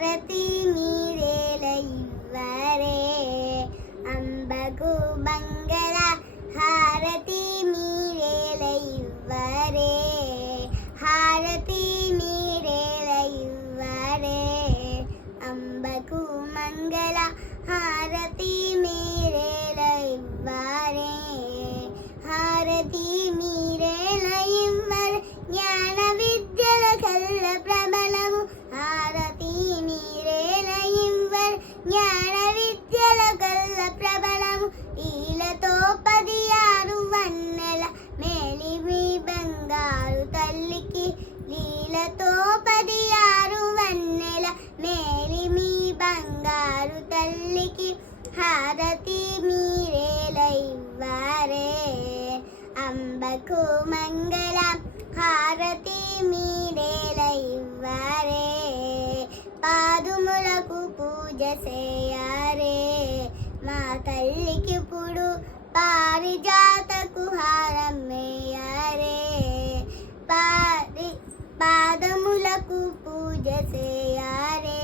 హారతి మీరేల ఇవ్వరే అంబకు మంగళ హారతి మీరేల ఇవ్వరే హారతి మీరేల ఇవ్వరే అంబకు మంగళ హారతి మీరేల ఇవ్వరే హారతి మీరేల ఇవ్వరే జ్ఞాన విద్యల కల్ల ప్రబలము హారతి మీరేల ఇవ్వరే జ్ఞాన విద్యల కల్ల ప్రబలము ఈలతో 16 వన్నెల మేలిమి బంగారు తల్లికి లీలతో 16 వన్నెల మేలిమి బంగారు తల్లికి హారతి మీరేల ఇవ్వరే అంబకు మంగళ హారతి మీరేల ఇవ్వరే పాదుములకు పూజ చేయరే మా తల్లికి ఇప్పుడు పారిజాతకు హారం వేయరే పాదములకు పూజ చేయరే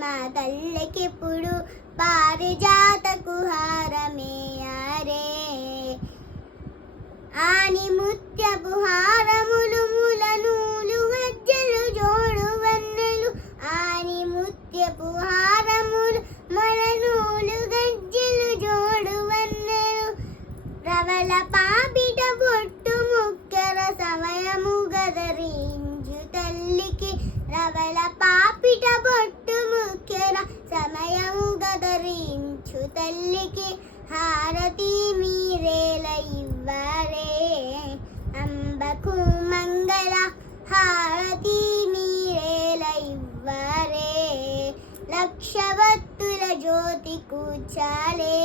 మా తల్లికి ఇప్పుడు పారిజాతకు హారమేయరే ఆని ముత్యపు హారములు ముల నూలు వజ్జలు జోడు వన్నెలు ఆని ముత్యపు హారములు మొల నూలు గజ్జలు జోడు వన్నెలు రవల పాపిట బొట్టు ముక్కెర సమయము గదరించు తల్లికి రవల పాపిట బొట్టు ముక్కెర సమయము గదరించు తల్లికి హారతి మీరేల ఇవ్వరే అంబకు మంగళ హారతి మీరేల ఇవ్వరే లక్షవత్తుల జ్యోతి కూర్చాలే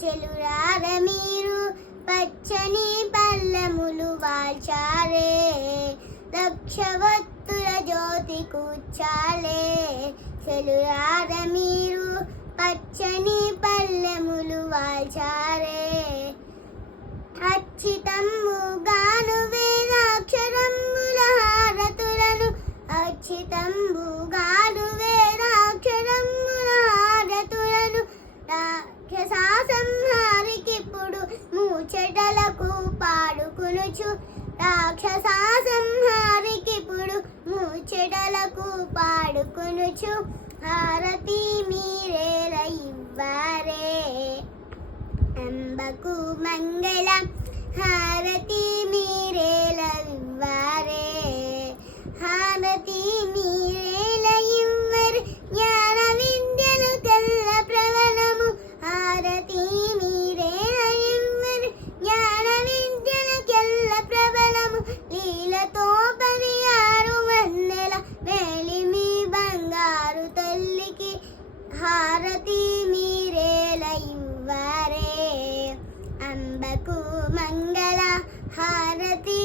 చెలురార మీరు పచ్చని పల్లెములు వాల్చారే లక్షవత్తుల జ్యోతి కూర్చాలే చెలురార మీరు పచ్చని పల్లెములు వాల్చారే అచ్చితంబుగాను వేదాక్షరముల హారతులను అచ్చితంబుగాను వేదాక్షరముల హారతులను రాక్షసా సంహారికిప్పుడు మూచటలకు పాడుకునుచు రాక్షసా సంహారికిప్పుడు మూచటలకు పాడుకునుచు హారతి మీరేల ఇవ్వరే అంబకు మంగళ హారతి మీరేల ఇవ్వరే హారతి మీరేల ఇవ్వరే జ్ఞాన విద్యలు తెల్ల ప్రబలము హారతి మీరేల ఇవ్వరే జ్ఞాన విద్యల కెల్ల ప్రబలము లీలతో 16 వన్నెల మేలిమి బంగారు తల్లికి హారతి మీరేల ఇవ్వరే అంబకు మంగళ హారతి